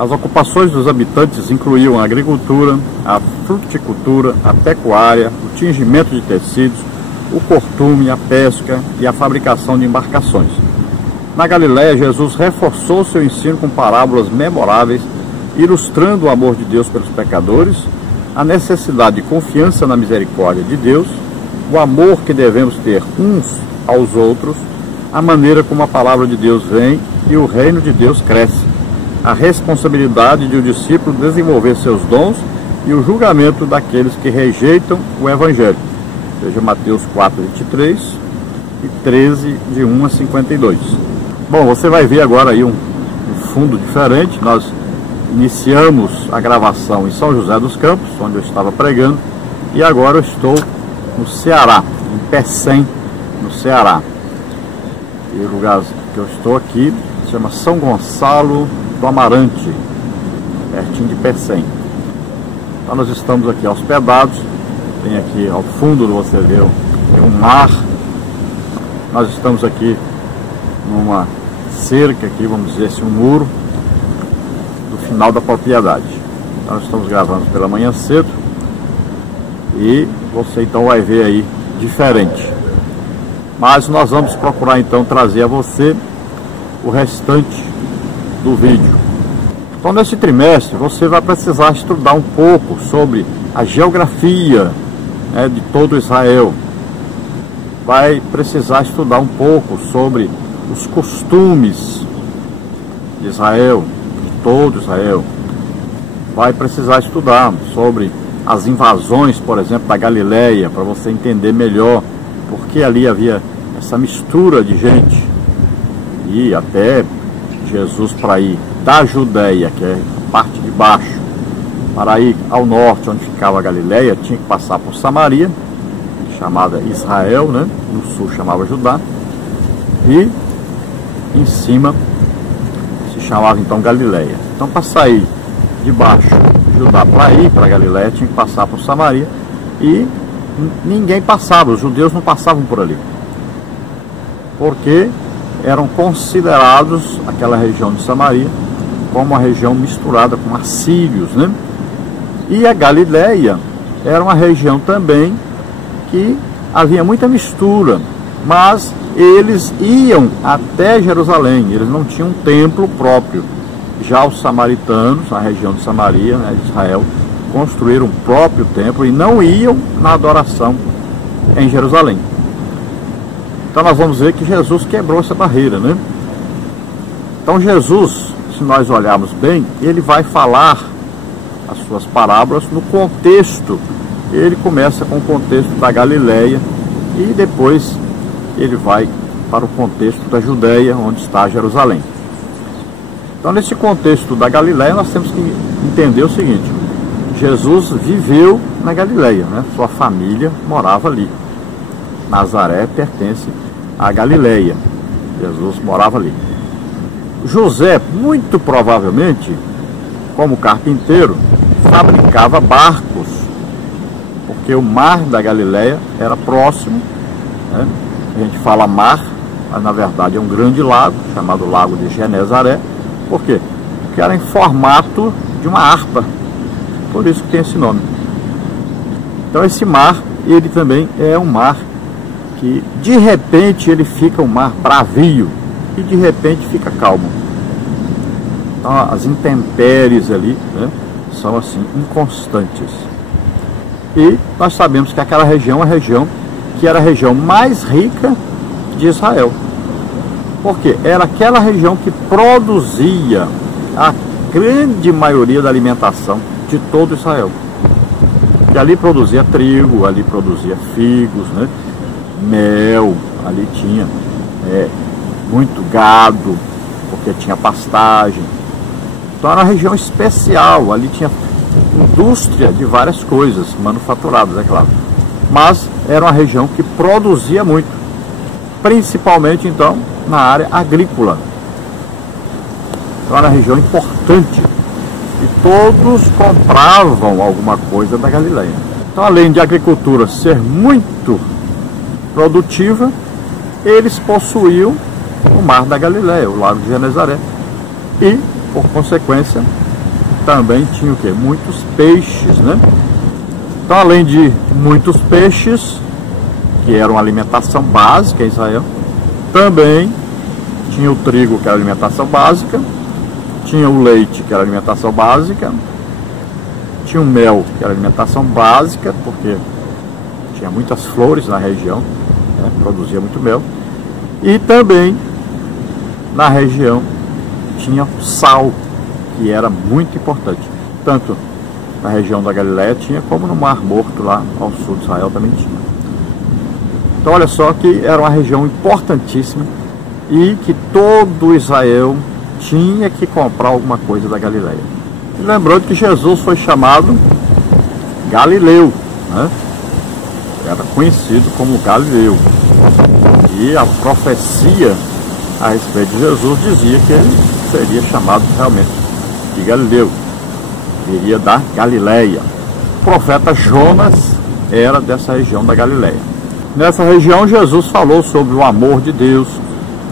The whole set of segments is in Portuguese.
As ocupações dos habitantes incluíam a agricultura, a fruticultura, a pecuária, o tingimento de tecidos, o cortume, a pesca e a fabricação de embarcações. Na Galiléia, Jesus reforçou seu ensino com parábolas memoráveis, ilustrando o amor de Deus pelos pecadores, a necessidade de confiança na misericórdia de Deus, o amor que devemos ter uns aos outros, a maneira como a palavra de Deus vem e o reino de Deus cresce, a responsabilidade de o discípulo desenvolver seus dons e o julgamento daqueles que rejeitam o Evangelho. Veja Mateus 4:23 e 13, de 1 a 52. Bom, você vai ver agora aí um fundo diferente. Nós iniciamos a gravação em São José dos Campos, onde eu estava pregando, e agora eu estou no Ceará, em Pecém, no Ceará. E o lugar que eu estou aqui se chama São Gonçalo do Amarante, pertinho de Pecém. Então nós estamos aqui hospedados. Tem aqui ao fundo, você vê, tem um mar. Nós estamos aqui numa cerca aqui, vamos dizer assim, um muro do final da propriedade. Então nós estamos gravando pela manhã cedo e você então vai ver aí diferente. Mas nós vamos procurar então trazer a você o restante do vídeo. Então nesse trimestre você vai precisar estudar um pouco sobre a geografia, né, de todo Israel. Vai precisar estudar um pouco sobre os costumes de Israel, de todo Israel. Vai precisar estudar sobre as invasões, por exemplo, da Galiléia, para você entender melhor porque ali havia essa mistura de gente. E até Jesus, para ir da Judéia, que é a parte de baixo, para ir ao norte, onde ficava a Galiléia, tinha que passar por Samaria, chamada Israel, né? No sul chamava Judá, e em cima se chamava então Galiléia. Então, para sair de baixo de Judá para ir para a Galiléia, tinha que passar por Samaria, e ninguém passava, os judeus não passavam por ali, porque eram considerados, aquela região de Samaria, como uma região misturada com assírios, né? E a Galiléia era uma região também que havia muita mistura, mas eles iam até Jerusalém, eles não tinham um templo próprio. Já os samaritanos, na região de Samaria, né, de Israel, construíram um próprio templo e não iam na adoração em Jerusalém. Então nós vamos ver que Jesus quebrou essa barreira, né? Então Jesus, se nós olharmos bem, ele vai falar as suas parábolas no contexto. Ele começa com o contexto da Galiléia e depois ele vai para o contexto da Judéia, onde está Jerusalém. Então nesse contexto da Galiléia nós temos que entender o seguinte: Jesus viveu na Galiléia, né? Sua família morava ali. Nazaré pertence à Galiléia. Jesus morava ali. José, muito provavelmente, como carpinteiro, fabricava barcos, porque o mar da Galiléia era próximo, né? A gente fala mar, mas na verdade é um grande lago, chamado Lago de Genezaré. Por quê? Porque era em formato de uma harpa, por isso que tem esse nome. Então esse mar, ele também é um mar que de repente ele fica um mar bravio e de repente fica calmo. Então as intempéries ali, né, são assim inconstantes. E nós sabemos que aquela região é a região que era a região mais rica de Israel. Porque era aquela região que produzia a grande maioria da alimentação de todo Israel. E ali produzia trigo, ali produzia figos, né? Mel, ali tinha muito gado, porque tinha pastagem. Então era uma região especial, ali tinha indústria de várias coisas, manufaturadas, é claro. Mas era uma região que produzia muito, principalmente então na área agrícola. Então era uma região importante e todos compravam alguma coisa da Galiléia. Então, além de a agricultura ser muito produtiva, eles possuíam o mar da Galiléia, o Lago de Genezaré, e por consequência também tinha o quê? Muitos peixes, né? Então, além de muitos peixes, que eram alimentação básica em Israel, também tinha o trigo, que era alimentação básica, tinha o leite, que era alimentação básica, tinha o mel, que era alimentação básica, porque tinha muitas flores na região, né? Produzia muito mel, e também na região tinha sal, que era muito importante, tanto na região da Galileia tinha, como no Mar Morto, lá ao sul de Israel, também tinha. Então olha só que era uma região importantíssima e que todo Israel tinha que comprar alguma coisa da Galileia. E lembrando que Jesus foi chamado Galileu, né? Era conhecido como Galileu. E a profecia a respeito de Jesus dizia que ele seria chamado realmente de Galileu, viria da Galileia. O profeta Jonas era dessa região da Galileia. Nessa região, Jesus falou sobre o amor de Deus,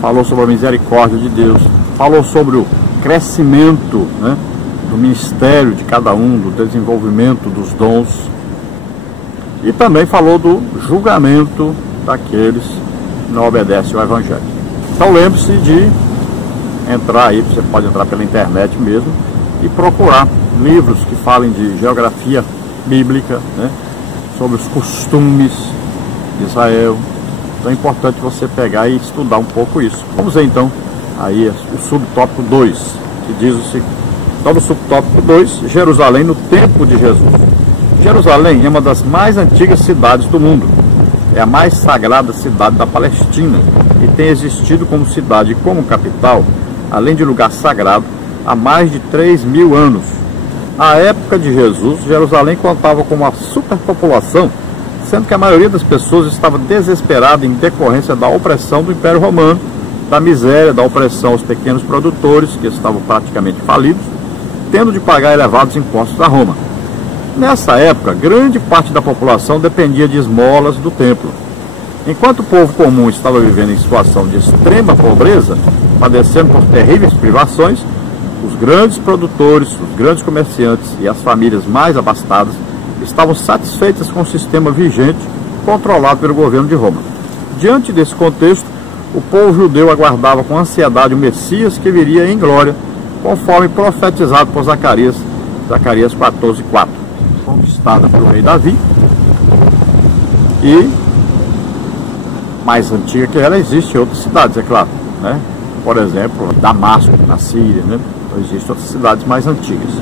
falou sobre a misericórdia de Deus, falou sobre o crescimento, né, do ministério de cada um, do desenvolvimento dos dons, e também falou do julgamento daqueles que não obedecem ao Evangelho. Então lembre-se de entrar aí, você pode entrar pela internet mesmo, e procurar livros que falem de geografia bíblica, né, sobre os costumes de Israel. Então é importante você pegar e estudar um pouco isso. Vamos ver então aí o subtópico 2, que diz o seguinte. Então no subtópico 2, Jerusalém no tempo de Jesus. Jerusalém é uma das mais antigas cidades do mundo. É a mais sagrada cidade da Palestina e tem existido como cidade e como capital, além de lugar sagrado, há mais de 3.000 anos. Na época de Jesus, Jerusalém contava com uma superpopulação, sendo que a maioria das pessoas estava desesperada em decorrência da opressão do Império Romano, da miséria, da opressão aos pequenos produtores, que estavam praticamente falidos, tendo de pagar elevados impostos a Roma. Nessa época, grande parte da população dependia de esmolas do templo. Enquanto o povo comum estava vivendo em situação de extrema pobreza, padecendo por terríveis privações, os grandes produtores, os grandes comerciantes e as famílias mais abastadas estavam satisfeitas com o sistema vigente, controlado pelo governo de Roma. Diante desse contexto, o povo judeu aguardava com ansiedade o Messias que viria em glória, conforme profetizado por Zacarias 14:4, conquistada pelo rei Davi. E, mais antiga que ela, existe em outras cidades, é claro, né? Por exemplo, Damasco, na Síria, né? Então, existem outras cidades mais antigas.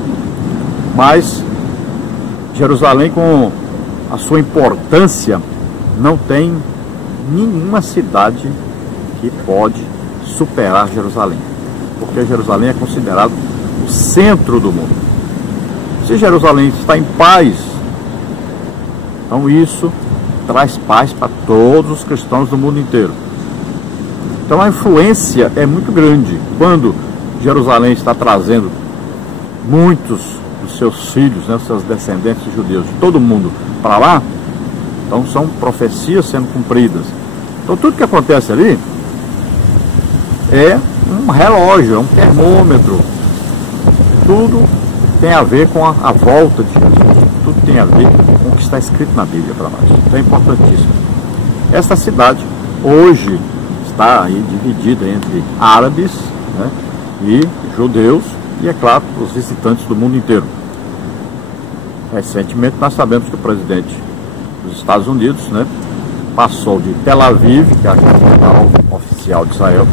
Mas Jerusalém, com a sua importância, não tem nenhuma cidade que pode superar Jerusalém, porque Jerusalém é considerado o centro do mundo. Se Jerusalém está em paz, então isso traz paz para todos os cristãos do mundo inteiro. Então a influência é muito grande. Quando Jerusalém está trazendo muitos dos seus filhos, né, seus descendentes judeus, de todo mundo para lá, então são profecias sendo cumpridas. Então tudo que acontece ali é um relógio, é um termômetro. Tudo tem a ver com a volta de Jesus. Tudo tem a ver com o que está escrito na Bíblia para nós. Então é importantíssimo. Esta cidade hoje está aí dividida entre árabes, né, e judeus, e é claro, os visitantes do mundo inteiro. Recentemente nós sabemos que o presidente dos Estados Unidos, né, passou de Tel Aviv, que é a capital oficial de Israel,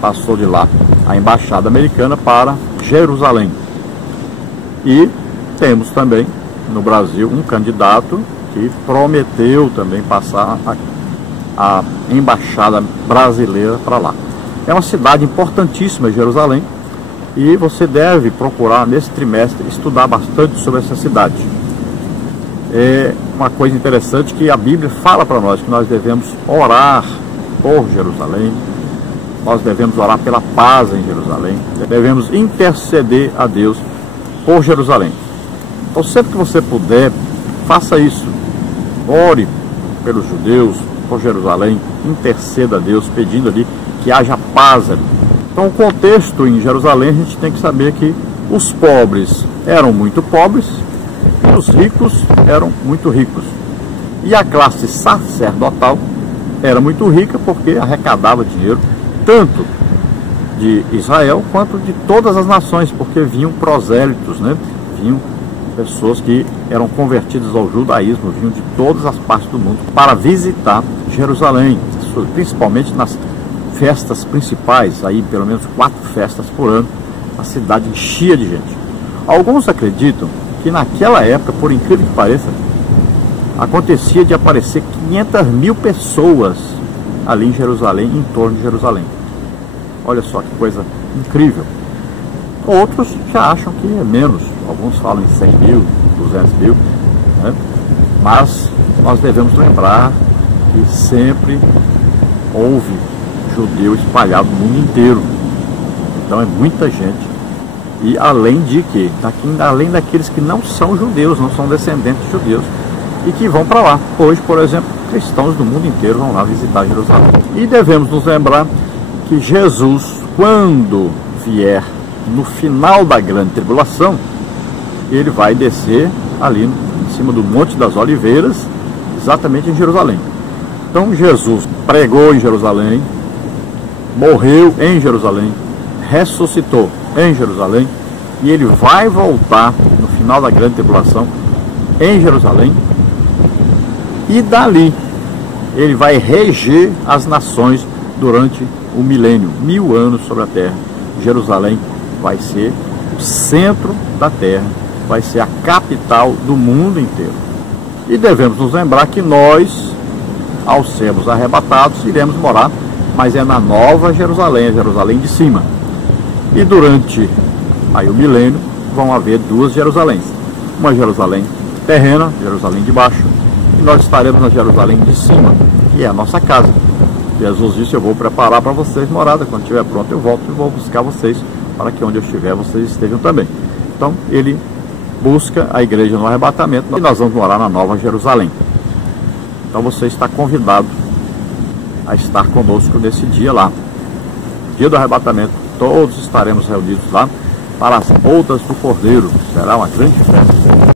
passou de lá a embaixada americana para Jerusalém. E temos também no Brasil um candidato que prometeu também passar a embaixada brasileira para lá. É uma cidade importantíssima, Jerusalém, e você deve procurar nesse trimestre estudar bastante sobre essa cidade. É uma coisa interessante que a Bíblia fala para nós, que nós devemos orar por Jerusalém, nós devemos orar pela paz em Jerusalém, devemos interceder a Deus por Jerusalém. Então sempre que você puder, faça isso. Ore pelos judeus, por Jerusalém, interceda a Deus, pedindo ali que haja paz ali. Então o contexto em Jerusalém, a gente tem que saber que Os pobres eram muito pobres e os ricos eram muito ricos. E a classe sacerdotal era muito rica porque arrecadava dinheiro tanto de Israel quanto de todas as nações, porque vinham prosélitos, né? Vinham pessoas que eram convertidas ao judaísmo, vinham de todas as partes do mundo para visitar Jerusalém, principalmente nas festas principais, aí pelo menos 4 festas por ano, a cidade enchia de gente. Alguns acreditam que naquela época, por incrível que pareça, acontecia de aparecer 500 mil pessoas ali em Jerusalém, em torno de Jerusalém. Olha só que coisa incrível. Outros já acham que é menos, alguns falam em 100 mil, 200 mil, né? Mas nós devemos lembrar que sempre houve judeu espalhado no mundo inteiro. Então é muita gente. E além de que, além daqueles que não são judeus, não são descendentes de judeus, e que vão para lá. Hoje, por exemplo, cristãos do mundo inteiro vão lá visitar Jerusalém. E devemos nos lembrar que Jesus, quando vier no final da grande tribulação, ele vai descer ali em cima do Monte das Oliveiras, exatamente em Jerusalém. Então Jesus pregou em Jerusalém, morreu em Jerusalém, ressuscitou em Jerusalém, e ele vai voltar no final da grande tribulação em Jerusalém, e dali ele vai reger as nações durante o milênio, 1000 anos sobre a terra. Jerusalém vai ser o centro da terra, vai ser a capital do mundo inteiro. E devemos nos lembrar que nós, ao sermos arrebatados, iremos morar, mas é na Nova Jerusalém, a Jerusalém de cima. E durante aí o milênio vão haver 2 Jerusaléns. Uma Jerusalém terrena, Jerusalém de baixo, e nós estaremos na Jerusalém de cima, que é a nossa casa. Jesus disse: eu vou preparar para vocês morada, quando estiver pronto eu volto e vou buscar vocês, para que onde eu estiver vocês estejam também. Então ele busca a igreja no arrebatamento e nós vamos morar na Nova Jerusalém. Então você está convidado a estar conosco nesse dia lá, dia do arrebatamento. Todos estaremos reunidos lá para as bodas do Cordeiro. Será uma grande festa.